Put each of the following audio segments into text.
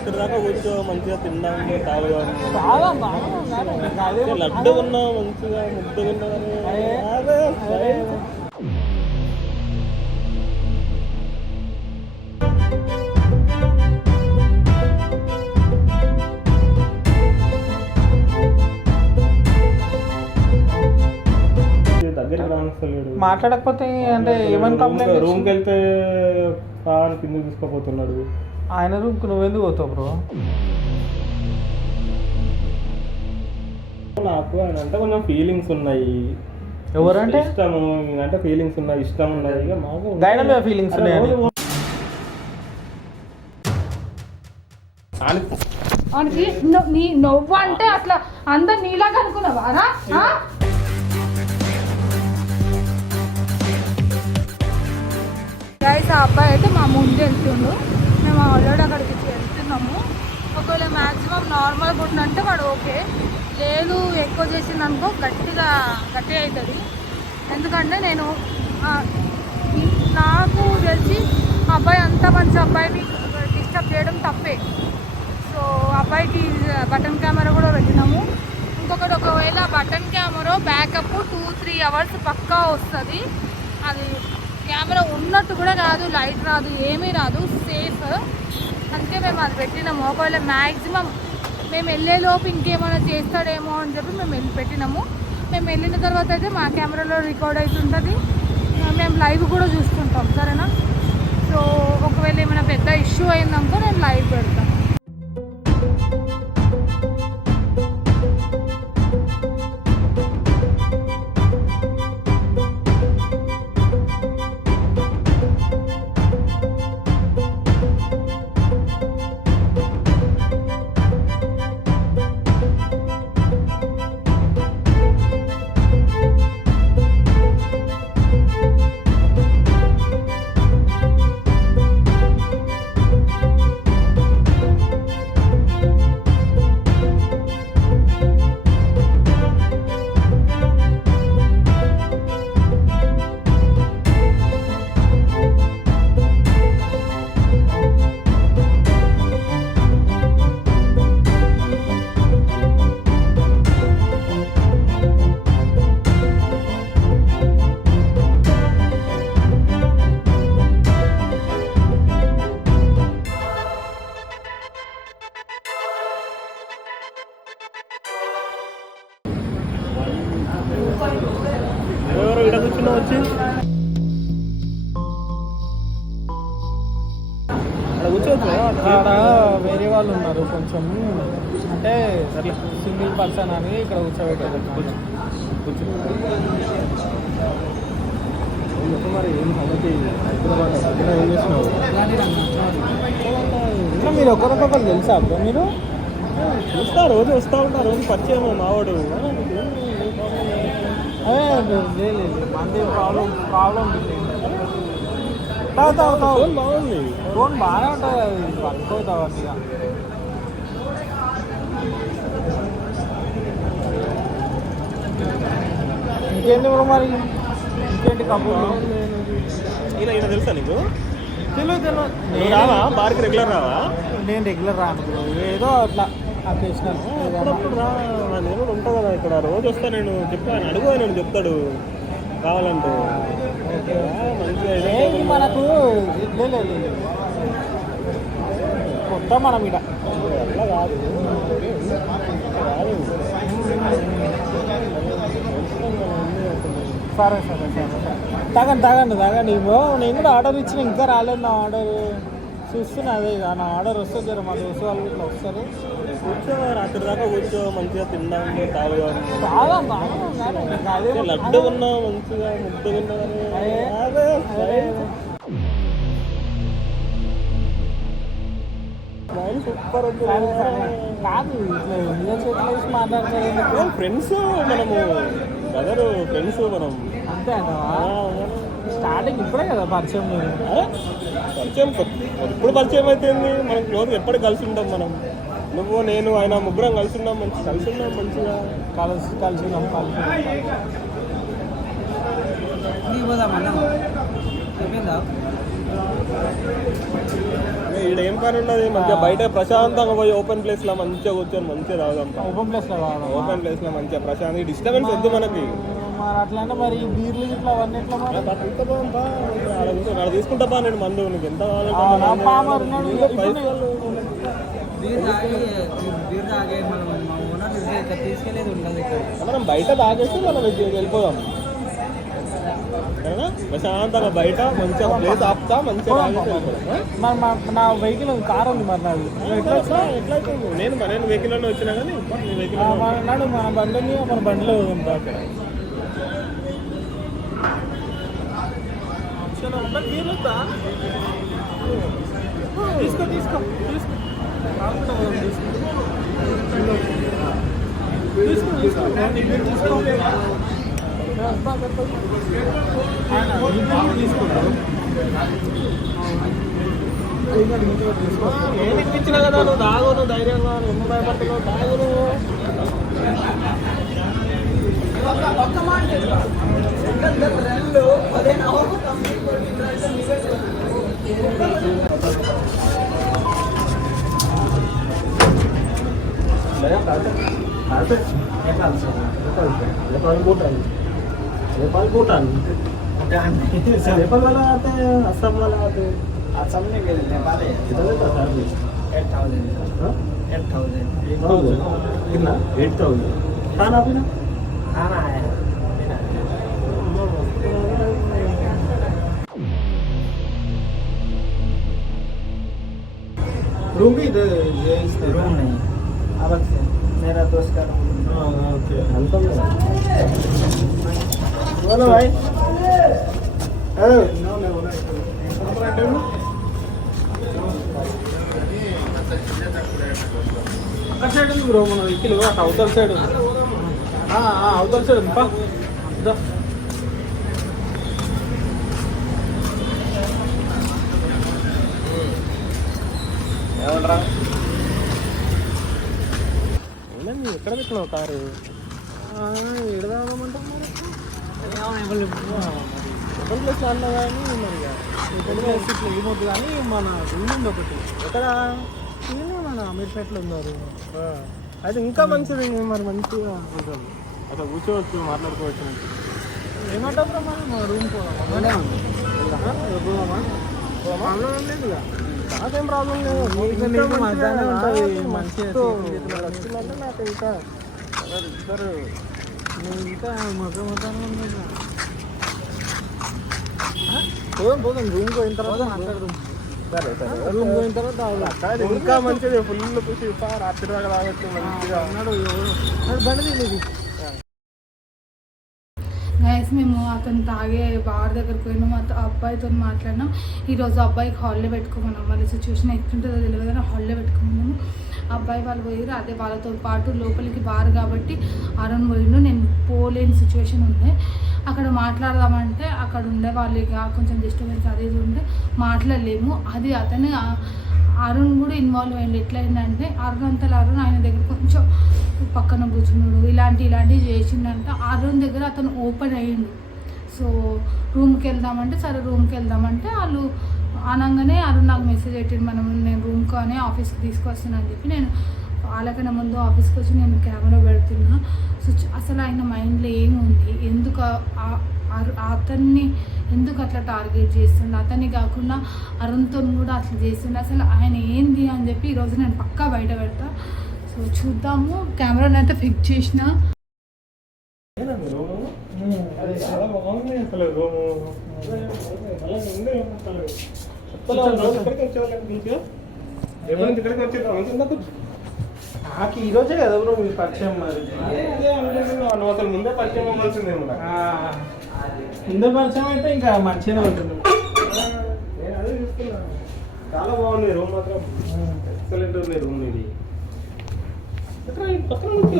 రాత్రి దాకా కూర్చో మంచిగా తిందాం తాగుదాం లడ్డు ఉన్నా మంచిగా ముద్దుగా దగ్గరికి రానిస్తలేడు. మాట్లాడకపోతే అంటే ఏమని కంప్లైంట్? రూమ్కి వెళ్తే కాని కిందకి తీసుకుపోతున్నాడు. ఆయన రూమ్కి నువ్వెందుకు పోతావు బ్రో? నాకు ఆయన అంటే కొంచెం ఫీలింగ్స్ ఉన్నాయి. ఎవరంటే? ఇష్టము అంటే ఫీలింగ్స్ ఉన్నాయి, ఇష్టం ఉన్నాయి. ఇక మాకు గైడ మీద ఫీలింగ్స్ ఉన్నాయి. నవ్వు అంటే అట్లా అందరు నీలాగా అనుకున్నావారా? గైస్, ఆ అబ్బాయి అయితే మా ముందు వెళ్తుండు. మేము ఆల్రెడీ అక్కడికి వెళ్తున్నాము. ఒకవేళ మ్యాక్సిమం నార్మల్ పుట్టినంటే వాడు ఓకే, లేదు ఎక్కువ చేసింది అనుకో గట్టిగా అవుతుంది. ఎందుకంటే నేను నాకు తెలిసి అబ్బాయి అంత మంచి అబ్బాయిని డిస్టర్బ్ చేయడం తప్పే. సో అబ్బాయికి బటన్ కెమెరా కూడా పెట్టినాము. ఇంకొకటి, ఒకవేళ బటన్ కెమెరా బ్యాకప్ 2-3 అవర్స్ పక్కా వస్తుంది. అది కెమెరా ఉన్నట్టు కూడా కాదు, లైట్ రాదు, ఏమీ రాదు, సేఫ్. అందుకే మేము అది పెట్టినాము. ఒకవేళ మ్యాక్సిమం మేము వెళ్ళేలోపు ఇంకేమైనా చేస్తాడేమో అని చెప్పి మేము పెట్టినాము. మేము వెళ్ళిన తర్వాత అయితే మా కెమెరాలో రికార్డ్ అవుతుంటుంది, మేము లైవ్ కూడా చూసుకుంటాం. సరేనా? సో ఒకవేళ ఏమైనా పెద్ద ఇష్యూ అయిందనుకో నేను లైవ్ పెడతాను. ఎవరో ఇక్కడ కూర్చున్నా వచ్చి అక్కడ కూర్చోవచ్చు. వేరే వాళ్ళు ఉన్నారు కొంచెం, అంటే సింగిల్ పర్సన్ అని ఇక్కడ కూర్చోబెట్టారు. మరి ఏం సంగతి? ఏం చేసినావు? మీరు ఒకరికొకరు తెలుసా బ్రో? మీరు చూస్తా, రోజు వస్తూ ఉంటారు, రోజు పరిచయం మావాడు. అదే మంది ప్రాబ్లం ఫోన్ బాగుంది, ఫోన్ బాగానే ఉంటుంది. అది పట్టుకోతావు అట్లా. ఇంకేంటి బ్రో మరి? ఇంకేంటి కబుర్లు? ఈయన తెలుసా నీకు? తెలియదు. రావా బార్కి? రెగ్యులర్ రావా? నేను రెగ్యులర్ రాను బ్రో, ఏదో అట్లా అకేషనల్. అప్పుడప్పుడు రా, నేను కూడా ఉంటా కదా ఇక్కడ, రోజు వస్తా. నేను చెప్పాను, అడుగు, నేను చెప్తాడు కావాలంటే. మనకు కొత్త మనం ఇక అట్లా కాదు. సరే తాగండి నేను కూడా ఆర్డర్ ఇచ్చిన, ఇంకా రాలేదు నా ఆర్డర్. చూస్తున్నా, అదే ఇక నా ఆర్డర్ వస్తే జర మా దోస్తు వాళ్ళు ఇట్లా వస్తారు. కూర్చో, రాత్రి దాకా కూర్చో, మంచిగా తిందాం తాగుదాం. అదే లడ్డు ఉన్నా మంచిగా ముద్దుగా సూపర్. కాదు ఇట్లా ఇండియా చేతిలో వేసి మాట్లాడతారు. ఫ్రెండ్స్ మనము, బ్రదరు ఫ్రెండ్స్ మనం. అంతే అంటావా? స్టార్టింగ్ ఇప్పుడే కదా పరిచయం. పరిచయం ఎప్పుడు పరిచయం అయిపోయింది? మనం క్లోజ్ ఎప్పటికి కలిసి ఉంటాం మనం. నువ్వు, నేను, ఆయన ముగ్గురం కలిసి ఉన్నాం, మంచిగా కలిసి ఇక్కడ ఏం పని ఉండదు, మంచిగా బయట ప్రశాంతంగా పోయి ఓపెన్ ప్లేస్ లో మంచిగా కూర్చొని మంచిగా తాగుదాం. ఓపెన్ ప్లేస్ లో ఓపెన్ ప్లేస్ లో మంచిగా ప్రశాంతంగా డిస్టర్బెన్స్ వద్దు మనకి. మరి అట్లా మరి బీర్లు ఇట్లా అవన్నీ ఎట్లా మరి అక్కడ తీసుకుంటా బా నేను మందు నీకు ఎంత మనం బయట తాగేసి మనం వెళ్ళిపోదాం ప్రశాంతంగా బయట మంచిగా ప్లేస్ ఆపుతా మంచిగా నా వెహికల్ కార్ ఉంది మరి నాది ఎట్లయితే నేను వెహికల్ వచ్చినా కానీ నాడు మన బండిని మన బండిలో ఉంటా అక్కడ తీసుకో తీసుకో నేను ఇప్పించిన కదా నువ్వు తాగు, నువ్వు ధైర్యంగా నువ్వు భయపడుతున్నావు తాగు నువ్వు. नेपाल भूटान नेपाल वाला आते हैं, असम वाला आते हैं. असम नहीं गए नेपाल कितना था सर्विस? 8,000 कितना? 8,000. खाना पीना खाना है रूम भी दे रूम नहीं अलग से मेरा दोस्त का रूम. ओके अंत बोलो भाई. అక్కడ సైడ్ ఉంది బ్రో మన వెహికల్ అటు అవతల సైడ్ ఉంది. అవతల సైడ్ ఉంది పా. ఏమంటారా ఎక్కడ పెట్టినావు కారు? ఎడదామంటాం మరి ఓపెన్ ప్లేస్ అన్నా కానీ మరి ఇట్లా ఏమవుతుంది కానీ మన రూమ్ ఉంది ఒకటి ఎక్కడ మన అమీర్పేటలో ఉన్నారు. అయితే ఇంకా మంచిది మరి మంచిగా ఉంటుంది. అసలు కూర్చోవచ్చు మాట్లాడుకోవచ్చు. ఏమంటారు మరి మా రూమ్ పోదామా లేదు నాకేం ప్రాబ్లం లేదు. మధ్యాహ్నం ఉంటుంది మంచిగా వచ్చిందంటే నాకు ఇంకా ఇద్దరు నేను ఇంకా మొత్తం పోదాం రూమ్ పోయిన తర్వాత మాట్లాడదాం. సరే సరే రూమ్ పోయిన తర్వాత ఇంకా మంచిది ఫుల్ ఖుషి రాత్రి దాకా తాగొచ్చు మంచిగా. బండి తీయలేదు గైస్ మేము అతను తాగే బార్ దగ్గరకు పోయినాం, అబ్బాయితో మాట్లాడినాం. ఈరోజు అబ్బాయికి హాలిడే పెట్టుకోమన్నాం. మళ్ళీ సిచ్యువేషన్ ఎట్లుంటుందో తెలియదు కానీ హాలిడే పెట్టుకున్నాము. అబ్బాయి వాళ్ళు పోయారు, అదే వాళ్ళతో పాటు లోపలికి బార్ కాబట్టి అరుణ్ పోయిండు. నేను పోలేని సిచ్యువేషన్ ఉంది. అక్కడ మాట్లాడదామంటే అక్కడ ఉండే వాళ్ళు ఇక కొంచెం డిస్టర్బెన్స్ అది ఉంటే మాట్లాడలేము. అది అతను అరుణ్ కూడా ఇన్వాల్వ్ అయ్యింది. ఎట్లయిందంటే అరుణ్ ఆయన దగ్గర కొంచెం పక్కన కూర్చున్నాడు, ఇలాంటివి చేసిండంట. అరుణ్ దగ్గర అతను ఓపెన్ అయ్యిండు. సో రూమ్కి వెళ్దామంటే సరే రూమ్కి వెళ్దామంటే వాళ్ళు అనగానే అరుణ్ నాకు మెసేజ్ పెట్టిండు, నేను రూమ్కి అని ఆఫీస్కి తీసుకొస్తాను అని చెప్పి. నేను వాళ్ళకన్నా ముందు ఆఫీస్కి వచ్చి నేను కెమెరా పెడుతున్నా. సో అసలు ఆయన మైండ్లో ఏముంది, ఎందుకు అతన్ని ఎందుకు అట్లా టార్గెట్ చేస్తుండే, అతన్ని కాకుండా అరుణ్తో కూడా అట్లా చేస్తుండే, అసలు ఆయన ఏంది అని చెప్పి ఈరోజు నేను పక్కా బయట పెడతా. సో చూద్దాము. కెమెరాని అయితే ఫిక్స్ చేసిన. చాలా బాగుంది అసలు రూము. ఇక్కడికి వచ్చి నాకు ఈరోజే కదా బ్రో మీరు పరిచయం. మరి నువ్వు అసలు ముందే పరిచయం అవ్వాల్సిందేమో. ముందే పరిచయం అయితే ఇంకా మంచిగానే ఉంటుంది. నేను అదే చూస్తున్నా. చాలా బాగుంది రూమ్ మాత్రం. ఎక్సలెంట్ ఉంది రూమ్ ఇది.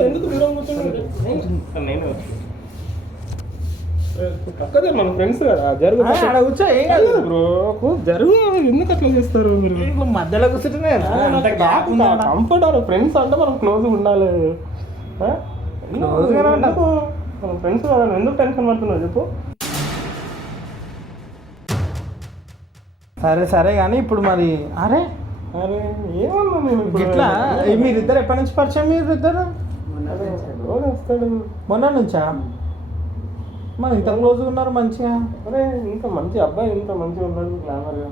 ఎందుకు దూరం కూర్చోండి. నేను పక్కదే మన ఫ్రెండ్స్ కదా జరుగు కూర్చో ఏం కాదు బ్రో. జరుగు ఎందుకు అట్లా చేస్తారు మీరు? మధ్యలో కూర్చుంటే కంఫర్ట్ అవరు. ఫ్రెండ్స్ అంటే మనం క్లోజ్గా ఉండాలి. మనం ఫ్రెండ్స్ కదా, ఎందుకు టెన్షన్ పడుతున్నావు చెప్పు. సరే సరే కానీ ఇప్పుడు మరి అరే అరే ఏమన్నా నేను ఇప్పుడు ఇట్లా మీరిద్దరు ఎప్పటి నుంచి పరిచయం మీరిద్దరు? రోజు వస్తాడు. మొన్న నుంచా? మరి ఇంత క్లోజ్గా ఉన్నారు మంచిగా. అరే ఇంత మంచి అబ్బాయి, ఇంత మంచిగా ఉన్నాడు గ్లామర్గా.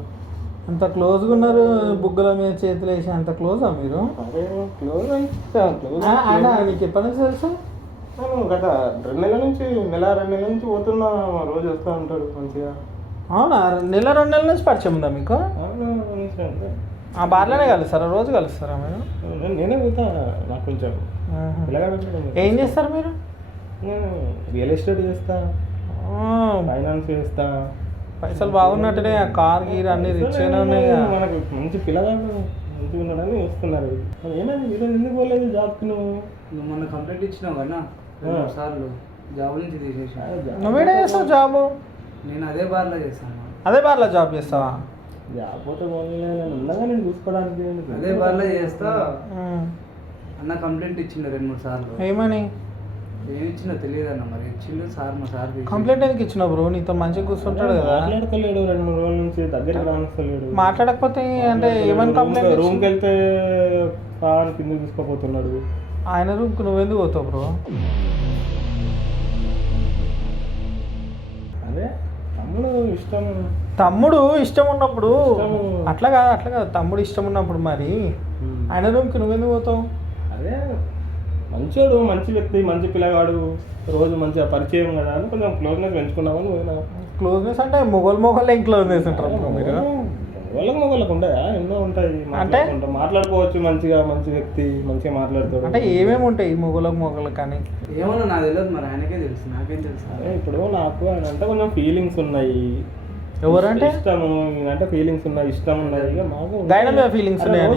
అంత క్లోజ్గా ఉన్నారు, బుగ్గల మీద చేతులు వేసి అంత క్లోజా మీరు? అరే క్లోజ్ అయితే ఆయన నీకు ఎప్పటి నుంచి తెలుసు? నేను గత 2 నెలల నుంచి 2 నెలల నుంచి పోతున్నా, రోజు వస్తూ ఉంటాడు మంచిగా. అవునా? 2 నెలల నుంచి పరిచయం ఉందా మీకు? ఆ బార్లోనే కలుస్తారా? రోజు కలుస్తారా మీరు? నేనే పోతా. నాకు కొంచెం ఏం చేస్తారు మీరు? నేను రియల్ ఎస్టేట్ చేస్తా, ఫైనాన్స్ చేస్తా. పైసలు బాగున్నట్టునే, కార్ గీర్ అన్ని రిచ్ గానే ఉన్నాయి. మనకు మంచి పిల్లగాడు మంచిగా ఉన్నాడని వస్తున్నారు. ఏమైంది ఈరోజు ఎందుకు పోలేదు జాబ్కి? నువ్వు మొన్న కంప్లైంట్ ఇచ్చినావు కదా 2 సార్లు, జాబ్ నుంచి తీసేసాను. నువ్వేడే చేస్తావు జాబు? నేను అదే బార్లో చేస్తాను. అదే బార్లో జాబ్ చేస్తావా? జాబ్ పోతే నేను ఉండగా నేను చూసుకోవడానికి అదే బార్లో చేస్తా. అన్న కంప్లైంట్ ఇచ్చిండు 2-3 సార్లు. ఏమని? ఏమి ఇచ్చినా తెలియదు అన్న, మరి ఇచ్చిండు సార్. మా సార్ కంప్లైంట్ ఎందుకు ఇచ్చినావు బ్రో? నీతో మంచిగా కూర్చుంటాడు కదా. మాట్లాడుకోలేడు 2-3 రోజుల నుంచి, దగ్గరికి రానిస్తలేడు. మాట్లాడకపోతే అంటే ఏమని కంప్లైంట్? రూమ్కి వెళ్తే కాని కింద తీసుకోపోతున్నాడు. ఆయన రూమ్కి నువ్వెందుకు పోతావు బ్రో? అదే తమ్ముడు ఇష్టం. తమ్ముడు ఇష్టం ఉన్నప్పుడు అట్లా కాదు తమ్ముడు ఇష్టం ఉన్నప్పుడు మరి ఆయన రూమ్కి నువ్వెందుకు పోతావు? అదే మంచోడు, మంచి వ్యక్తి, మంచి పిల్లగాడు, రోజు మంచిగా పరిచయం కదా అని కొంచెం క్లోజ్నెస్ పెంచుకున్నామని పోయినా. క్లోజ్నెస్ అంటే మొగలు ఏం క్లోజ్నెస్ ఉంటారు మీరు? మొగళ్ళకు ఉంటాయా? ఎన్నో ఉంటాయి. అంటే మాట్లాడుకోవచ్చు మంచిగా, మంచి వ్యక్తి మంచిగా మాట్లాడతాడు. అంటే ఏమేమి ఉంటాయి మొగలకు కానీ? ఏమన్నా నాకు తెలియదు, మరి ఆయనకే తెలుసు, నాకేం తెలుసు. అదే ఇప్పుడు నాకు ఆయన అంటే కొంచెం ఫీలింగ్స్ ఉన్నాయి. ఎవరంటే? ఇష్టము అంటే ఫీలింగ్స్ ఉన్నాయి, ఇష్టం ఉన్నాయి. ఇక మాకు గైన మీద ఫీలింగ్స్ ఉన్నాయి.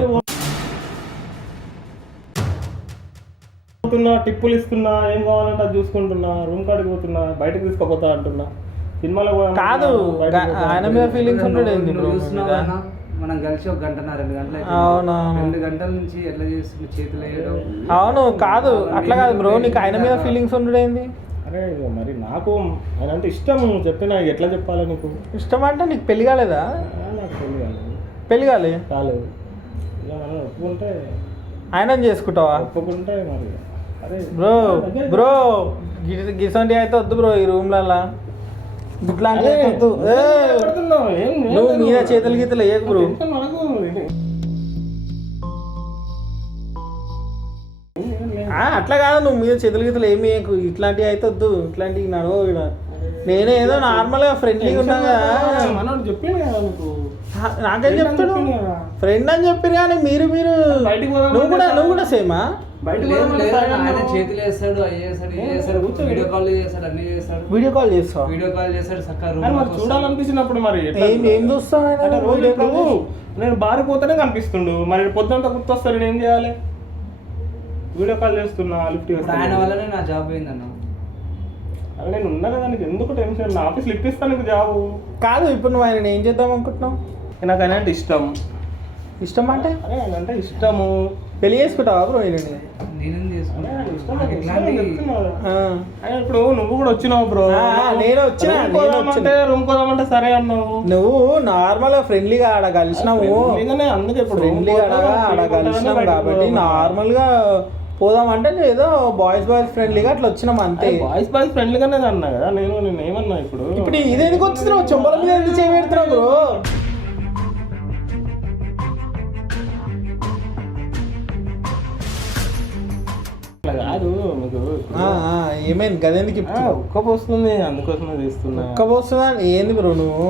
టిప్పులు ఇస్తున్నా, ఏం కావాలంటే అది చూసుకుంటున్నా, రూమ్ కాడికి పోతున్నా, బయటకు తీసుకుపోతా అంటున్నా. సినిమాలో కాదు, ఆయన మీద ఫీలింగ్స్ ఉంటాడు. మనం కలిసి 1 గంటన్నర 2 గంటలు. అవును, 2 గంటల నుంచి ఎట్లా చేస్తుంది, చేతులు వేయడం. అవును కాదు, అట్లా కాదు బ్రో, నీకు ఆయన మీద ఫీలింగ్స్ ఉండేది. అరే మరి నాకు ఆయన అంటే ఇష్టం. చెప్పినా ఎట్లా చెప్పాలి నీకు? ఇష్టం అంటే నీకు పెళ్లి కాలేదా? నాకు పెళ్లి కాలేదు. పెళ్లి కాలేదు. ఇలా మనం ఒప్పుకుంటే ఆయన చేసుకుంటావా? ఒప్పుకుంటే మరి అరే బ్రో గిసంటి అయితే వద్దు బ్రో. ఈ రూమ్లల్లా గిట్లాంటి వద్దు. నువ్వు మీద చేతులు గీతలు వేయకు బ్రో. అట్లా కాదు, నువ్వు మీద చేతులు గీతలు ఏమి వేయకు. ఇట్లాంటివి అయితే వద్దు, ఇట్లాంటివి నడవ. నేనే ఏదో నార్మల్గా ఫ్రెండ్లీగా ఉన్నా కదా. చెప్పింది కదా నీకు. నాకేం చెప్తాడు? ఫ్రెండ్ అని చెప్పారు కానీ మీరు నువ్వు కూడా సేమా? ఆయన చేతులు వేస్తాడు, అవి చేస్తాడు, ఇది చేస్తాడు, వీడియో కాల్ చేస్తాడు, అన్ని చేస్తాడు. వీడియో కాల్ చేస్తాడు చక్కగా చూడాలనిపించినప్పుడు మరి ఏం చూస్తావు? నేను బారి పోతేనే కనిపిస్తుండు. మరి పొద్దునంతా గుర్తొస్తారు, నేను ఏం చేయాలి? వీడియో కాల్ చేస్తున్నా, లిఫ్ట్ ఆయన వల్లనే నా జాబ్ అయిందన్న. అలా నేను ఉన్నా కదా, నీకు ఎందుకు టెన్షన్? నా ఆఫీస్ లిఫ్ట్ ఇస్తాను నీకు జాబు. కాదు, ఇప్పుడు నువ్వు ఆయన ఏం చేద్దాం అనుకుంటున్నావు? నాకు ఆయన అంటే ఇష్టం. ఇష్టం అంటే? అరే ఆయన అంటే ఇష్టము. పెళ్లి చేసుకుంటావా బ్రో? నేనేం ఇప్పుడు నువ్వు కూడా వచ్చినావు బ్రో. నేను వచ్చినా. రూమ్ కోదామంటే సరే అన్నావు. నువ్వు నార్మల్ గా ఫ్రెండ్లీగా ఆడ కలిసినావు. అందుకే ఇప్పుడు ఫ్రెండ్లీగా ఆడ కలిసినావు కాబట్టి నార్మల్ గా పోదామంటే ఏదో బాయ్స్ ఫ్రెండ్లీగా అట్లా వచ్చినాం అంతే. బాయ్స్ ఫ్రెండ్లీగానే అన్నా కదా నేను ఏమన్నా? ఇప్పుడు ఇదేందుకు వచ్చినావు? చెంబల మీద ఎందుకు చేయబెడుతున్నావు బ్రో? కాదు మీకు ఏమైంది? గదేందుకు ఒక్క పోస్తుంది, అందుకోసమే తీస్తున్నా. ఒక్క పోస్తుందా? ఏంది బ్రో నువ్వు?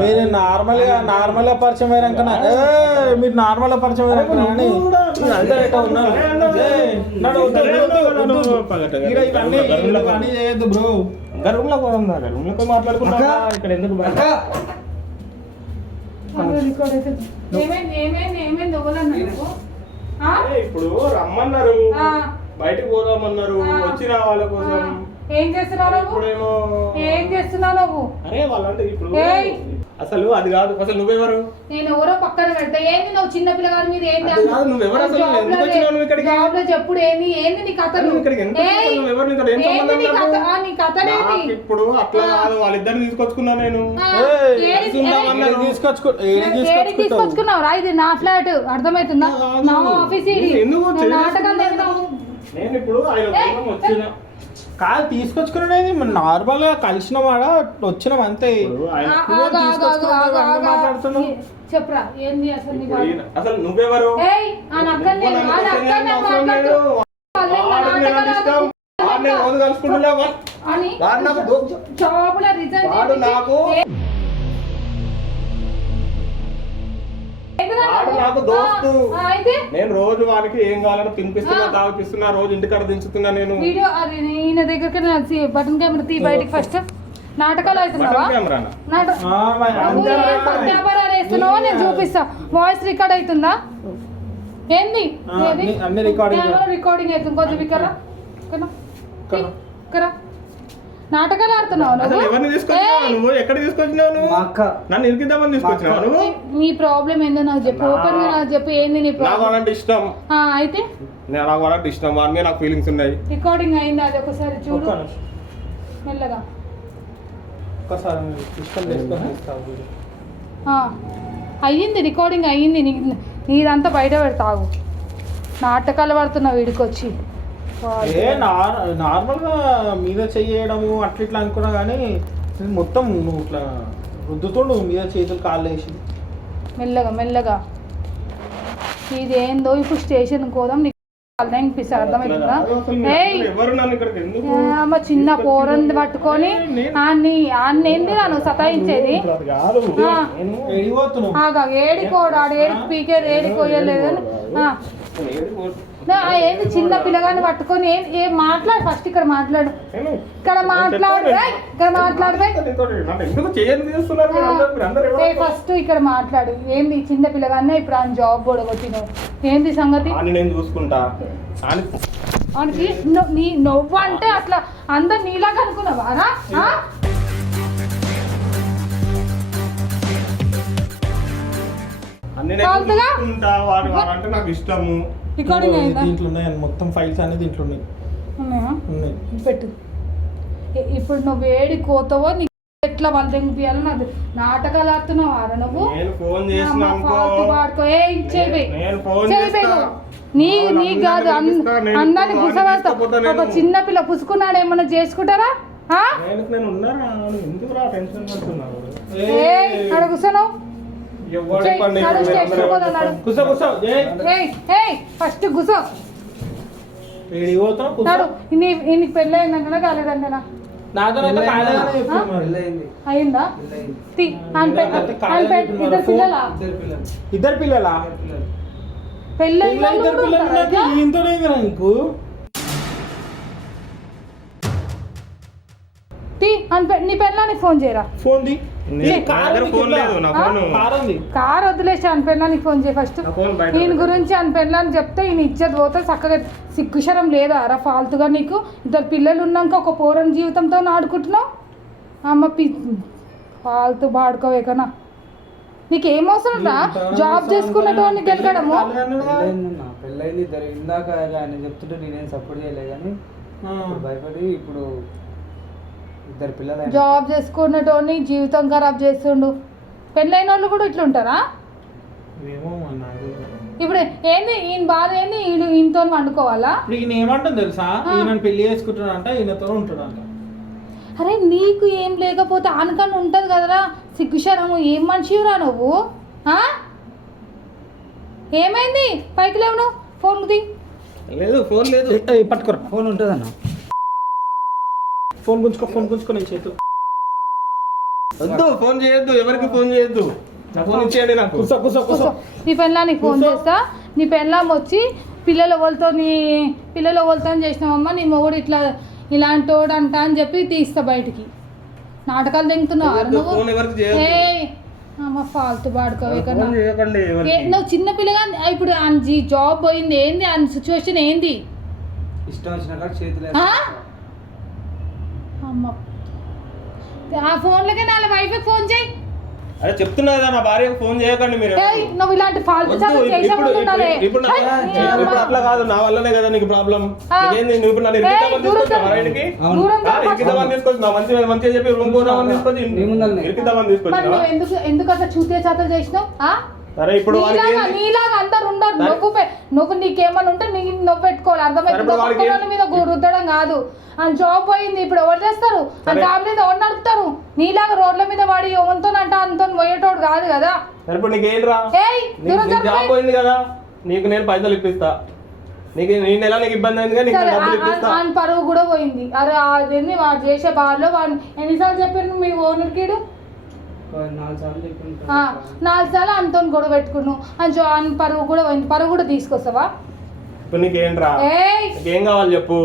మీరు నార్మల్ గా పరిచయం అయ్యాక మీరు నార్మల్ గా పరిచయం అయ్యాక చేయొద్దు బ్రో. రూమ్ లో మాట్లాడుకున్నా ఇక్కడ ఎందుకు? ఇప్పుడు రమ్మన్నారు, బయటకు పోదామన్నారు, వచ్చిన వాళ్ళ కోసం. ఏం చేస్తున్నావు? ఇప్పుడేమో ఏం చేస్తున్నావు నువ్వు? అరే వాళ్ళంటే ఇప్పుడు అసలు అది కాదు. అసలు నువ్వెవరు? నేను ఎవరో పక్కన పెడతా. ఏంది నువ్వు చిన్న పిల్లగాడి మీద ఏంది అది కాదు, నువ్వెవరు అసలు? ఎందుకు వచ్చినావు నువ్వు ఇక్కడికి? జాబ్ లో చెప్పుడు ఏంది నీ కథ? నువ్వు ఇక్కడికి ఎందుకు వచ్చావు? నువ్వెవరు? నీతో ఏం సంబంధం నాకు? నీ కథ ఏంటి? నాకు ఇప్పుడు అట్లా కాదు, వాళ్ళిద్దరిని తీసుకొచ్చుకున్నా నేను. తీసుకొచ్చుకున్నావు రా? ఇది నా ఫ్లాట్, అర్థమవుతుందా? నా ఆఫీస్ ఇది. నాటకాలు నేను ఇప్పుడు ఆయన కోసం వచ్చిన కాదు తీసుకొచ్చుకునేది నార్మల్ గా కలిసిన వాడ వచ్చినాం అంతే. మాట్లాడుతున్నావు చెప్పరా ఏంది అసలు? అసలు నువ్వెవరు? నాకు దోస్తు. నేను రోజు వానికి ఏం కావాలని తినిపిస్తున్నా, తాగిపిస్తున్నా, రోజు ఇంటికాడ దించుతున్నా. నేను వీడియో అది ఈయన దగ్గరికి బటన్ కెమెరా తీ బయటికి. ఫస్ట్ నాటకాలు అవుతున్నావా? కెమెరా వేస్తున్నావా? నేను చూపిస్తా. వాయిస్ రికార్డ్ అవుతుందా? ఏంది రికార్డింగ్ అవుతుంది? కొంచెం వికరా నాటకాలు ఆడుతున్నావు నువ్వు. ఎవరిని తీసుకొచ్చినావు నువ్వు? ఎక్కడ తీసుకొచ్చినావు నువ్వు? నన్ను ఇరికిద్దామని తీసుకొచ్చినావు నువ్వు? నీ ప్రాబ్లం ఏందో నాకు చెప్పు. ఓపెన్ గా నాకు చెప్పు. ఏంది నీ ప్రాబ్లం? నాకు అలాంటి ఇష్టం. అయితే నాకు అలాంటి ఇష్టం. వాడి మీద నాకు ఫీలింగ్స్ ఉన్నాయి. రికార్డింగ్ అయింది, అది ఒకసారి చూడు మెల్లగా. అయ్యింది, రికార్డింగ్ అయ్యింది. నీదంతా బయట పెడతావు. నాటకాలు పడుతున్నావు వీడికొచ్చి. నార్మల్గా మీద చెయ్యడము అట్లా ఇట్లా అనుకున్నా కానీ మొత్తం నువ్వు ఇట్లా రుద్దుతుండు మీద చేతులు కాళ్ళు వేసి. మెల్లగా మెల్లగా. ఇదేందో ఇప్పుడు స్టేషన్ కోదాం. నీకు అనిపిస్తుంది, అర్థమవుతుందా? అమ్మ చిన్న పోరంది పట్టుకొని ఏంది నన్ను సతాయించేది? ఏడికోడు ఆడు, ఏడికి పీకేది, ఏడికోయలేదు. ఏంది చిన్న పిల్లగాని పట్టుకొని ఏం మాట్లాడు? ఫస్ట్ ఇక్కడ మాట్లాడు. ఇక్కడ మాట్లాడితే ఫస్ట్ ఇక్కడ మాట్లాడు. ఏంది చిన్న పిల్లగానే ఇప్పుడు ఆయన జాబ్ కూడా కొట్టినావు. ఏంది సంగతి? నేను చూసుకుంటా. నువ్వు అంటే అట్లా అందరు నీలాగా అనుకున్నావా? నాకు ఇష్టము. దీంట్లో ఉన్నాయి మొత్తం ఫైల్స్ అనేది దీంట్లో ఉన్నాయి. పెట్టు. ఇప్పుడు నువ్వు ఏడి కోతావో నీకు ఎట్లా వాళ్ళు తెంపియాలో నాకు నాటకాలు ఆడుతున్నావా నువ్వు? నీ కాదు అందరిని పుసవేస్తావు. ఒక చిన్న పిల్ల పుసుకున్నాడు ఏమన్నా చేసుకుంటారా? అక్కడ కూర్చోను. ఫస్ట్ కూర్చో. నీకు పెళ్ళి అయిందంటనా కాలేదంటనా? అయిందా? ఇద్దరు పిల్లలా? పెళ్ళి నీకు నీ పెళ్ళానికి ఫోన్ చేయరా? ఫోన్ కార్ వదిలేసి అని పెళ్ళానికి ఫోన్ చేయి ఫస్ట్. ఈయన గురించి అని పెళ్ళానికి చెప్తే ఈయన ఇచ్చేది పోతే చక్కగా. సిగ్గుశరం లేదా అరా ఫాల్తుగా నీకు? ఇద్దరు పిల్లలు ఉన్నాక ఒక పోరని జీవితంతో ఆడుకుంటున్నావు. అమ్మ ఫాల్తు బాడుకోవేకనా? నీకు ఏం అవసరం రా జాబ్ చేసుకున్నటువంటి గెలగడము? పెళ్ళైంది ఇందాక ఆయన చెప్తుంటే నేనేం సపోర్ట్ చేయలే కానీ భయపడి ఇప్పుడు ఇద్దరు పిల్లలు జాబ్ చేసుకున్నటోని జీవితం ఖరాబ్ చేస్తుండు. పెళ్ళైన వాళ్ళు కూడా ఇట్లుంటారా? ఇప్పుడు ఏంది ఈయన బాధ? ఏంది ఈయనతో వండుకోవాలా? ఈయన ఏమంటుంది తెలుసా? ఈయన పెళ్లి చేసుకుంటాడంట, ఈయనతో ఉంటాడంట. అరే నీకు ఏం లేకపోతే ఆనకన్నా ఉంటుంది కదరా సిగ్గుశరము. ఏం మనిషిరా నువ్వు? ఏమైంది? పైకి లేవు నువ్వు. ఫోన్ లేదు. ఫోన్ లేదు. పట్టుకోరా. ఫోన్ ఉంటుందన్న. ఫోన్ గుంచుకో నీ చేతు. వద్దు, ఫోన్ చేయొద్దు, ఎవరికి ఫోన్ చేయొద్దు. నా ఫోన్ ఇచ్చేయండి నాకు. కూర్చో. నీ పెళ్ళానికి ఫోన్ చేస్తా. నీ పెళ్ళాం వచ్చి పిల్లల వాళ్ళతో చేసినావమ్మా నీ మొగుడు ఇలాంటి వాడు అంట అని చెప్పి తీస్తా బయటికి. నాటకాలు తెంగుతున్నావు నువ్వు. అమ్మ ఫాల్తు పాడుకోవే కన్నా. నువ్వు చిన్న పిల్లగా ఇప్పుడు జాబ్ పోయింది. ఏంది ఆయన సిచ్యువేషన్? ఏంది? ఇష్టం వచ్చిన చేతులు అమ్మ ఆ ఫోన్లకే నా వైఫ్కి ఫోన్ చేయి. అరే చెప్తున్నా కదా నా భార్యకు ఫోన్ చేయకండి మీరు. ఏయ్, నువ్వు ఇలాంటి ఫాల్తు వద్దు, చాలు చేసే ఇప్పుడు ఉండాలి. ఇప్పుడు అట్లా కాదు, నా వల్లనే కదా నీకు ప్రాబ్లం. ఏంది నువ్వు ఇప్పుడు నన్ను ఇరికిద్దామని తీసుకొచ్చావా ఇంటికి? ఇరికిద్దామని తీసుకొచ్చిన మంచిగా చెప్పి రూమ్ పోదామని తీసుకొచ్చి ఇరికిద్దామని తీసుకొచ్చినా? ఎందుకు అట్లా చూతే చాతలు చేసినావు? సరే ఇప్పుడు నీలాగా అందరు ఉండరు. నువ్వు నీకేమన్నా ఉంటే నువ్వు పెట్టుకోవాలి. అర్థమైంది మీద రుద్దడం కాదు. అని జాబ్ పోయింది, ఇప్పుడు ఎవరు చేస్తారు? అని ఫ్యామిలీ ఎవరు నడుపుతారు? నీలాగా రోడ్ల మీద వాడి ఎవరితోనంటే అంత పోయేటోడు కాదు కదా. ఇప్పుడు నీకేంట్రా, జాబ్ పోయింది కదా, నీకు నేను పైసలు ఇప్పిస్తా. నీకు ఈ నెల నీకు ఇబ్బంది అయింది కదా, నీకు డబ్బులు ఇప్పిస్తా. ఆయన పరువు కూడా పోయింది. అరే అదేంది వాడు చేసే బాధలో వాడు ఎన్నిసార్లు చెప్పాను మీ ఓనర్కి? 4 సార్లు అంతో గొడవ పెట్టుకున్నావు. అని పరువు కూడా పోయింది. పరువు కూడా తీసుకొస్తావా? ఇప్పుడు నీకేంట్రా, ఏం కావాలి చెప్పు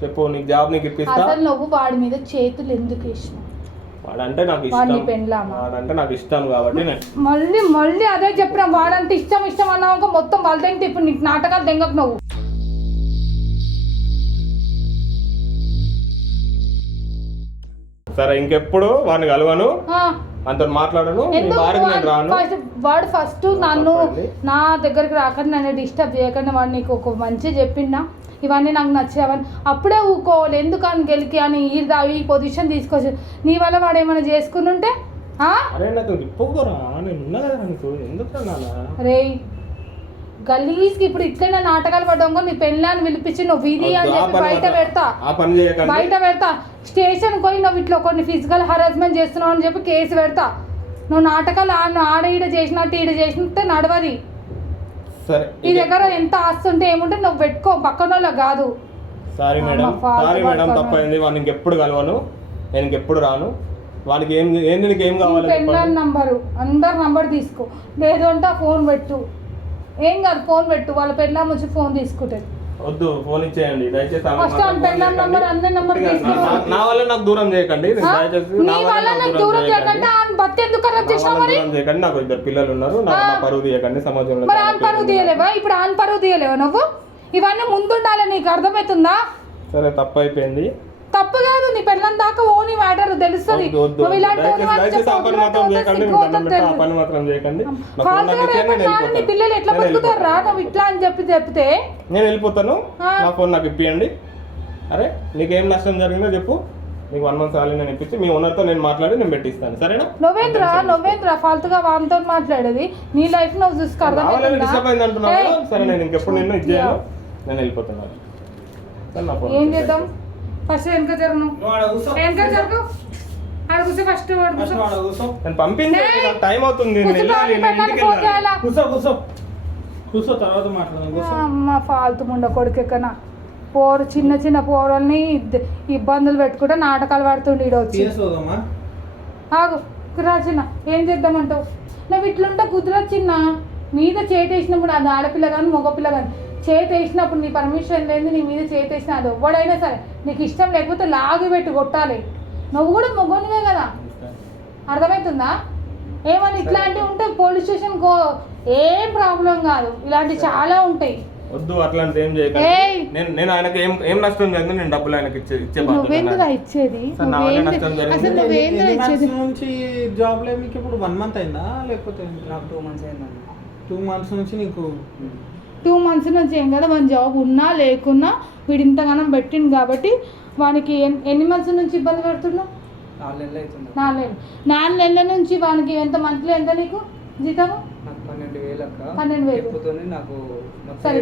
చెప్పు, నీకు జాబ్ నీకు ఇప్పిస్తా. అసలు నువ్వు వాడి మీద చేతులు ఎందుకు వేసినావు? వాడంటే నాకు ఇష్టం, వాడంటే నాకు ఇష్టం కాబట్టి మళ్ళీ అదే చెప్పినా. వాడంటే ఇష్టం అన్నాక మొత్తం వాళ్ళంటే ఇప్పుడు నీకు నాటకాలు దెంగకు నువ్వు. సరే ఇంకెప్పుడు వాడిని కలవను, అంత మాట్లాడను, వాడు ఫస్ట్ నన్ను నా దగ్గరికి రాకుండా నన్ను డిస్టర్బ్ చేయకుండా వాడు నీకు ఒక మంచి చెప్పిండా ఇవన్నీ నాకు నచ్చేవని అప్పుడే ఊకోవాలి. ఎందుకు అని గెలికి అని ఈ పొజిషన్ తీసుకొచ్చి నీ వల్ల వాడు ఏమైనా చేసుకుని ఉంటే రే గలీజ్కి ఇప్పుడు ఇట్లనే నాటకాలు పడ్డాం. నీ పెళ్ళాన్ని పిలిపించి నువ్వు వీధి అని చెప్పి బయట పెడతా. స్టేషన్ పోయి నువ్వు ఇట్లా కొన్ని ఫిజికల్ హరాస్మెంట్ చేస్తున్నావు అని చెప్పి కేసు పెడతా. నువ్వు నాటకాలు ఆడ ఈడ చేసినట్టు ఈడ చేసినట్టే నడవది. నీ దగ్గర ఎంత ఆస్తి ఉంటే ఏముంటే నువ్వు పెట్టుకో, పక్కన వాళ్ళకి కాదు. సారీ మేడం తప్పైంది. వాడిని ఇంకెప్పుడు కలవను, నేను ఇంకెప్పుడు రాను. వాడికి ఏం కావాలి? పెళ్ళాన్ని నంబరు అందరు నంబర్ తీసుకో, లేదు అంటే ఆ ఫోన్ పెట్టు. ఏం కాదు, ఫోన్ పెట్టు. వాళ్ళ పెళ్ళాం వచ్చి ఫోన్ తీసుకుంటుంది. వద్దు, ఫోన్ ఇచ్చేయండి దయచేసి. నా వల్ల నాకు దూరం చేయకండి. నాకు 2 పిల్లలు ఉన్నారు, నా పరువు తీయకండి సమాజంలో. మరి ఆన్ పరువు తీయలేవా? ఇప్పుడు ఆన్ పరువు తీయలేవా నువ్వు? ఇవన్నీ ముందుండాలి, నీకు అర్థమవుతుందా? సరే తప్పు అయిపోయింది. తప్పు కాదు, నీ పెళ్ళం దాకా ఓని మ్యాటర్ తెలుస్తుంది. పిల్లలు ఎట్లా బతుకుతారా నువ్వు ఇట్లా అని చెప్తే? నేను వెళ్ళిపోతాను, నా ఫోన్ నాకు ఇప్పియండి. అరే నీకేం నష్టం జరిగిందో చెప్పు, నీకు 1 month సాలరీ నేను ఇప్పించి మీ ఓనర్తో నేను మాట్లాడి నేను పెట్టిస్తాను, సరేనా? నువ్వేంద్రా ఫాల్తుగా వాంతో మాట్లాడేది? నీ లైఫ్ నువ్వు చూసుకో. డిస్టర్బ్ అయింది అంటున్నావు. సరే నేను ఇంకెప్పుడు నిన్ను ఇది చేయను, నేను వెళ్ళిపోతున్నాను. ఏం చేద్దాం? ఫస్ట్ వెనక జరుగు, వెనక జరుగు. ఫస్ట్ పంపింది, టైం అవుతుంది. కూర్చో, తర్వాత మాట్లాడదాం. అమ్మ ఫాల్తు ముండ కొడుకెక్కన చిన్న పోరల్ని ఇబ్బందులు పెట్టుకుంటే నాటకాలు పడుతుండే. ఆగు రాచిన, ఏం చేద్దామంటావు? నువ్వు ఇట్లుంటే కుదరొచ్చిన మీద చేటేసినప్పుడు, అది ఆడపిల్ల కానీ మగపిల్ల కానీ చేటేసినప్పుడు నీ పర్మిషన్ లేదు, నీ మీద చేటేసిన అది ఎవడైనా సరే నీకు ఇష్టం లేకపోతే లాగి పెట్టి కొట్టాలి. నువ్వు కూడా మొగోనివే కదా, అర్థమవుతుందా? ఏమని ఇట్లాంటివి ఉంటే పోలీస్ స్టేషన్ ఏం ప్రాబ్లం కాదు, ఇలాంటివి చాలా ఉంటాయి. వద్దు అట్లాంటి ఏం చేయకండి. నేను ఆయనకి ఏం నష్టం జరిగింది, నేను డబ్బులు ఆయనకి నువ్వేందుగా ఇచ్చేది? నుంచి జాబ్ లో మీకు ఇప్పుడు 1 month అయిందా లేకపోతే? నాకు 2 months అయిందా? 2 months నుంచి నీకు 2 months నుంచి ఏం కదా, మన జాబ్ ఉన్నా లేకున్నా వీడు ఇంతగానం పెట్టిండు కాబట్టి వానికి ఎన్ని months నుంచి ఇబ్బంది పెడుతున్నావు? 4 నెలలు అవుతుంది. 4 నెలల నుంచి వానికి ఎంత మంత్లీ ఎంత నీకు జీతము? 12,000 నాకు. సరే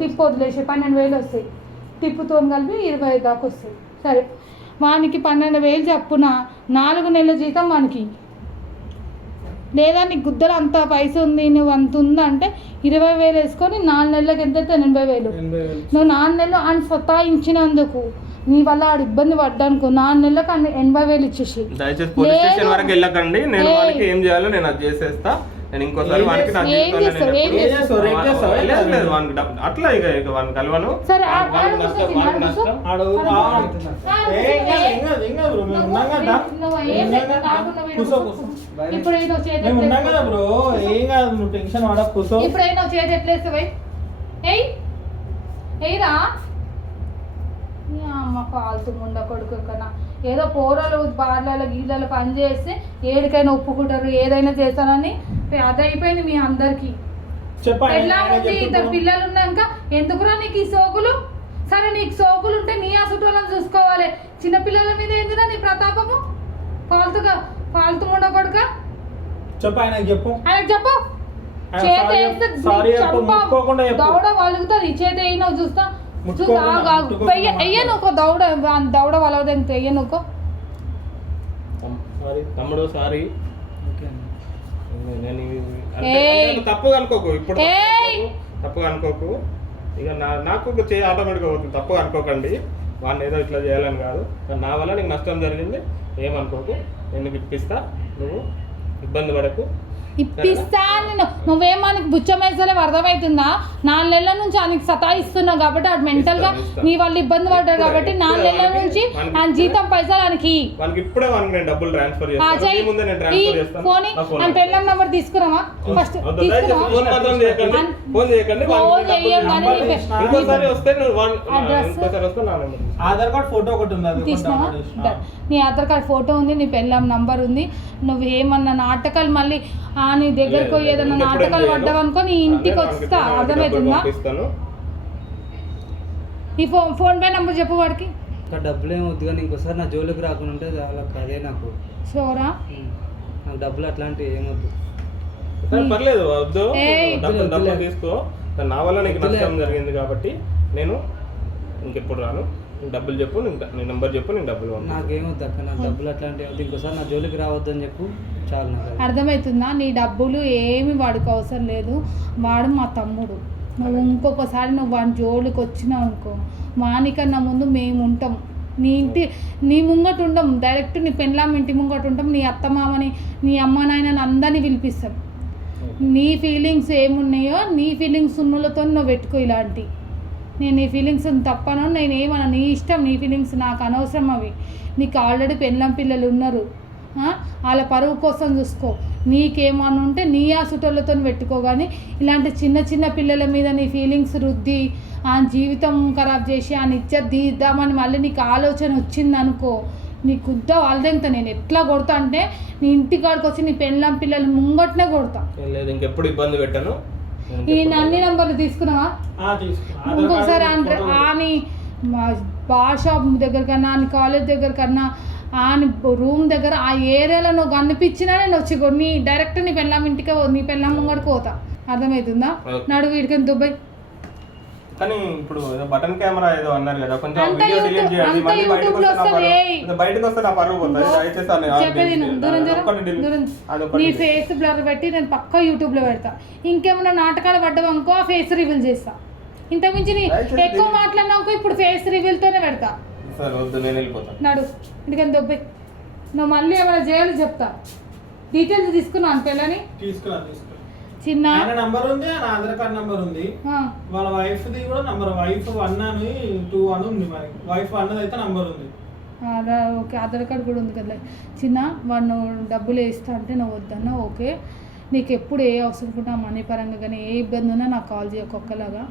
టిప్పు వదిలేసి 12,000 వస్తాయి. టిప్పుతో కలిపి 20,000 దాకా వస్తాయి. సరే వానికి 12,000 చెప్పున 4 నెలల జీతం వానికి. లేదా నీకు గుద్దలు అంత పైసా ఉంది, నువ్వు అంత ఉందంటే 20,000 వేసుకొని 4 నెలలకు ఎంత 80,000. నువ్వు 4 నెలలు అని సతాయించినందుకు నీ వల్ల ఆడు ఇబ్బంది పడ్డానుకో, 4 నెలలకు 80,000 ఇచ్చేసి. దయచేసి పోలీస్ స్టేషన్ వరకు వెళ్ళకండి. నేను వానికి ఏం చేయాలో నేను అది చేసేస్తా. నేను ఇంకోసారి వానికి అట్లా ఇక వాడిని కలవను. బ్రో ఏం కాదు, నువ్వు టెన్షన్ వాడ. కూర్చో. ఇప్పుడైనా చేతి ఎట్లేస్తావే? ఎయిరా అమ్మ ఫాల్తు ముండ కొడుకు కన్నా ఏదో పోరలు బార్లలో గీళ్ళలో పని చేస్తే ఏడికైనా ఒప్పుకుంటారు, ఏదైనా చేస్తానని అది అయిపోయింది మీ అందరికీ. ఎలా ఉంది ఇద్దరు పిల్లలు ఉన్నాక ఎందుకురా నీకు ఈ సోకులు? సరే నీకు సోకులు ఉంటే నీ అసుటోళ్ళని చూసుకోవాలి, చిన్నపిల్లల మీద ఏందిరా నీ ప్రతాపము? ఫాల్తు ఉండకూడక చెప్పు ఆయనకి చెప్పు. ఆయనకు చెప్పు. చేతి వేస్తే దౌడ వలుగుతుంది, చేతి అయినా చూస్తా. అయ్యను ఒక దౌడ వలవదంతే, అయ్యను ఒక తమ్ముడు సారీ. తప్పు అనుకోకు, ఇప్పుడు తప్పు అనుకోకు. ఇక నాకు ఆటోమేటిక్గా అవుతుంది. తప్పు అనుకోకండి, వాడిని ఏదో ఇట్లా చేయాలని కాదు. నా వల్ల నీకు నష్టం జరిగింది, ఏమనుకోకు. నేను ఇప్పిస్తా, నువ్వు ఇబ్బంది పడకు. ఇప్పిస్తా నేను. నువ్వేమానికి బుచ్చమేసలేవు, అర్థమవుతుందా? 4 నెలల నుంచి ఆయనకి సతాయిస్తున్నావు కాబట్టి అది మెంటల్గా నీ వాళ్ళు ఇబ్బంది పడ్డారు కాబట్టి 4 నెలల నుంచి ఆయన జీతం పైసలు ఆయనకి ఫోన్ ఆయన పెళ్ళం నెంబర్ తీసుకురామా? ఫస్ట్ ఆధార్ కార్డ్ ఫోటో ఒకటి ఉంది, తీసినావా? నీ ఆధార్ కార్డ్ ఫోటో ఉంది, నీ పెళ్ళం నంబర్ ఉంది. నువ్వు ఏమన్నా నాటకాలు మళ్ళీ నీ దగ్గరకు ఏదైనా నాటకాలు పడ్డావనుకో నీ ఇంటికి వస్తా, అర్థమవుతుందా? ఈ ఫోన్ పే నంబర్ చెప్పు వాడికి. డబ్బులు ఏమవుద్ది కానీ ఇంకోసారి నా జోలికి రాకుండా ఉంటే అదే నాకు షోరా. నాకు డబ్బులు అట్లాంటివి ఏమవుద్దు. పర్లేదు, వద్దు, డబ్బులు తీసుకో. నా వల్ల నీకు నష్టం జరిగింది కాబట్టి నేను ఇంకెప్పుడు రాను. డబ్బులు చెప్పు, నీ నెంబర్ చెప్పు, నేను డబ్బులు. నాకేమొద్దు అక్క, నా డబ్బులు అట్లాంటివి ఇంకోసారి నా జోలికి రావద్దని చెప్పు చాలు. అర్థమవుతుందా? నీ డబ్బులు ఏమి వాడికి అవసరం లేదు, వాడు మా తమ్ముడు. నువ్వు ఇంకొకసారి నువ్వు వాడి జోలికి వచ్చినావు అనుకో, వానికన్నా ముందు మేము ఉంటాం, నీ ముంగట ఉంటాం, డైరెక్ట్ నీ పెళ్ళాం ఇంటి ముంగట ఉంటాం, నీ అత్తమామని నీ అమ్మ నాయనని అందరినీ పిలిపిస్తాం. నీ ఫీలింగ్స్ ఏమున్నాయో నీ ఫీలింగ్స్ ఉన్నలతో నువ్వు పెట్టుకో. ఇలాంటి నేను నీ ఫీలింగ్స్ తప్పను, నేను ఏమన్నా, నీ ఇష్టం, నీ ఫీలింగ్స్ నాకు అనవసరం. అవి నీకు ఆల్రెడీ పెళ్ళం పిల్లలు ఉన్నారు, వాళ్ళ పరువు కోసం చూసుకో. నీకేమన్నా ఉంటే నీ ఆసుటోళ్ళతో పెట్టుకో, కానీ ఇలాంటి చిన్న చిన్న పిల్లల మీద నీ ఫీలింగ్స్ రుద్ది ఆ జీవితం ఖరాబ్ చేసి ఆ ఇజ్జత్ తీద్దామని మళ్ళీ నీకు ఆలోచన వచ్చిందనుకో, నీ కుద్ద వాళ్ళదంతా నేను ఎట్లా కొడతా అంటే నీ ఇంటికాడికి వచ్చి నీ పెళ్ళం పిల్లలు ముంగట్నే కొడతా. ఇంకెప్పుడు ఇబ్బంది పెట్టాను. ఈ అన్ని నంబర్లు తీసుకున్నావా? ఇంకొకసారి ఆని బార్ షాప్ దగ్గర కన్నా, ఆని కాలేజ్ దగ్గర కన్నా, ఆని రూమ్ దగ్గర ఆ ఏరియాలో నువ్వు కనిపించినా నేను వచ్చి నీ డైరెక్ట్ నీ పెళ్ళాం ఇంటికే నీ పెళ్ళాం ముంగడికి పోతా. అర్థమవుతుందా? నడువు వీడికి దుబాయ్. కానీ ఇప్పుడు బటన్ కెమెరా ఏదో అన్నారు కదా, కొంచెం వీడియో డిలీట్ చేయండి, మళ్ళీ బయటకు వస్తే నా పరువు పోతుంది. నీ ఫేస్ బ్లర్ పెట్టి నేను పక్కా యూట్యూబ్ లో పెడతా. ఇంకేమైనా నాటకాలు పడ్డావు అనుకో ఆ ఫేస్ రివీల్ చేస్తా. ఇంతకుమించి నీ ఎక్కువ మాట్లాడినాకో ఇప్పుడు ఫేస్ రివీల్ తోనే పెడతా. నడు ఇంటికని దొబ్బై. నువ్వు మళ్ళీ ఏమైనా చేయాలి చెప్తా. డీటెయిల్స్ తీసుకున్నాను పిల్లని చిన్న నంబర్ ఉంది, ఆధార్ కార్డ్ నంబర్ ఉంది, వాళ్ళ వైఫ్ ది కూడా నంబర్, వైఫ్ 1 అని 2 అని ఉంది, మరి వైఫ్ 1 అయితే నంబర్ ఉంది. ఓకే, ఆధార్ కార్డ్ కూడా ఉంది కదా చిన్న. వాడు డబ్బులు వేస్తా అంటే నువ్వు వద్దన్నా ఓకే, నీకు ఎప్పుడు ఏ అవసరం కూడా మనీ పరంగా కానీ ఏ ఇబ్బంది ఉన్నా నాకు కాల్ చేయ ఒక్కొక్కలాగా.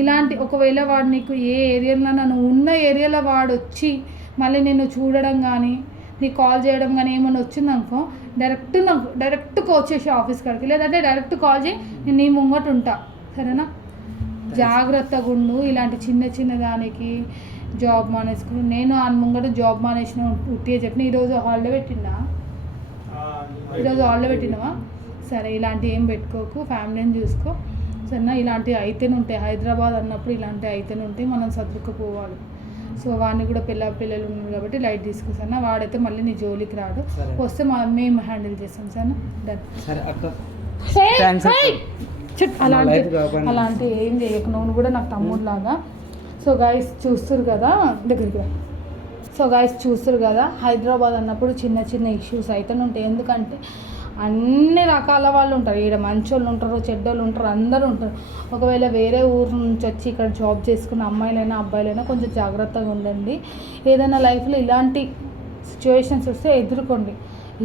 ఇలాంటి ఒకవేళ వాడు నీకు ఏ ఏరియాలో నువ్వు ఉన్న ఏరియాలో వాడు వచ్చి మళ్ళీ నిన్ను చూడడం కానీ నీకు కాల్ చేయడం కానీ ఏమైనా వచ్చిందనుకో, డైరెక్ట్ వచ్చేసి ఆఫీస్ కాడికి, లేదంటే డైరెక్ట్ కాల్ చేయి, నేను నీ ముంగట ఉంటా, సరేనా? జాగ్రత్తగా ఉండు. ఇలాంటి చిన్న చిన్న దానికి జాబ్ మానేసుకుని నేను ఆ ముంగట జాబ్ మానేసిన ఉట్టిగా చెప్పిన. ఈరోజు హాలిడే పెట్టినావా? సరే, ఇలాంటి ఏం పెట్టుకోకు, ఫ్యామిలీని చూసుకో, సరేనా? ఇలాంటివి అయితేనే ఉంటాయి, హైదరాబాద్ అన్నప్పుడు ఇలాంటివి అయితేనే ఉంటాయి, మనం సర్దుకుపోవాలి. సో వాడిని కూడా పిల్లలు ఉన్నారు కాబట్టి లైట్ తీసుకొస్తాను. వాడైతే మళ్ళీ నీ జోలికి రాడు, వస్తే మేము హ్యాండిల్ చేస్తాం, సరేనా? డన్. అలాంటి ఏం చేయకు, నువ్వు కూడా నాకు తమ్ముడులాగా. సో గైస్ చూస్తురు కదా, దగ్గరికి రా. సో గైస్ చూస్తురు కదా, హైదరాబాద్ అన్నప్పుడు చిన్న చిన్న ఇష్యూస్ అయితేనే ఉంటాయి. ఎందుకంటే అన్ని రకాల వాళ్ళు ఉంటారు, ఇక్కడ మంచోళ్ళు ఉంటారు, చెడ్డోళ్ళు ఉంటారు, అందరూ ఉంటారు. ఒకవేళ వేరే ఊరు నుంచి వచ్చి ఇక్కడ జాబ్ చేసుకున్న అమ్మాయిలైనా అబ్బాయిలైనా కొంచెం జాగ్రత్తగా ఉండండి. ఏదైనా లైఫ్లో ఇలాంటి సిచ్యువేషన్స్ వస్తే ఎదుర్కోండి.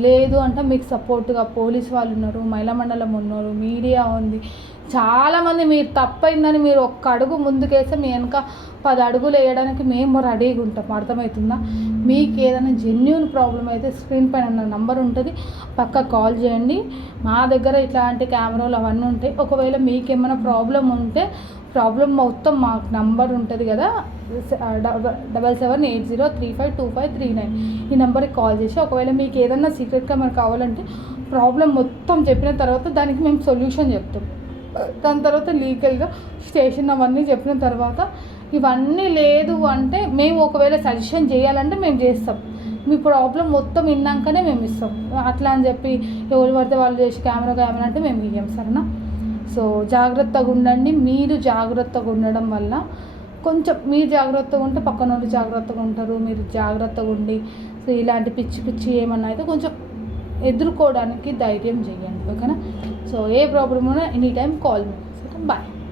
లేదు అంటే మీకు సపోర్ట్గా పోలీస్ వాళ్ళు ఉన్నారు, మహిళా మండలం ఉన్నారు, మీడియా ఉంది, చాలామంది మీరు తప్పైందని మీరు ఒక్క అడుగు ముందుకేస్తే మీ వెనక 10 అడుగులు వేయడానికి మేము రెడీగా ఉంటాం. అర్థమవుతుందా? మీకు ఏదైనా జెన్యూన్ ప్రాబ్లం అయితే స్క్రీన్ పైన నా నంబర్ ఉంటుంది, పక్క కాల్ చేయండి. మా దగ్గర ఇట్లాంటి కెమెరాలు అవన్నీ ఉంటాయి. ఒకవేళ మీకు ఏమైనా ప్రాబ్లం ఉంటే ప్రాబ్లం మొత్తం మాకు నంబర్ ఉంటుంది కదా 7780352539 ఈ నెంబర్కి కాల్ చేసి ఒకవేళ మీకు ఏదైనా సీక్రెట్ కెమెరా కావాలంటే ప్రాబ్లం మొత్తం చెప్పిన తర్వాత దానికి మేము సొల్యూషన్ చెప్తాం. దాని తర్వాత లీగల్గా స్టేషన్ అవన్నీ చెప్పిన తర్వాత ఇవన్నీ లేదు అంటే మేము ఒకవేళ సజెషన్ చేయాలంటే మేము చేస్తాం. మీ ప్రాబ్లం మొత్తం విన్నాకనే మేము ఇస్తాం. అట్లా అని చెప్పి ఎవరు పడితే వాళ్ళు చేసి కెమెరా అంటే మేము ఇయ్యం, సరేనా? సో జాగ్రత్తగా ఉండండి. మీరు జాగ్రత్తగా ఉండడం వల్ల కొంచెం మీరు జాగ్రత్తగా ఉంటే పక్కన వాళ్ళు జాగ్రత్తగా ఉంటారు. మీరు జాగ్రత్తగా ఉండి సో ఇలాంటి పిచ్చి ఏమన్నా అయితే కొంచెం ఎదుర్కోవడానికి ధైర్యం చేయండి, ఓకేనా? సో ఏ ప్రాబ్లం ఉన్నా any time call me, bye.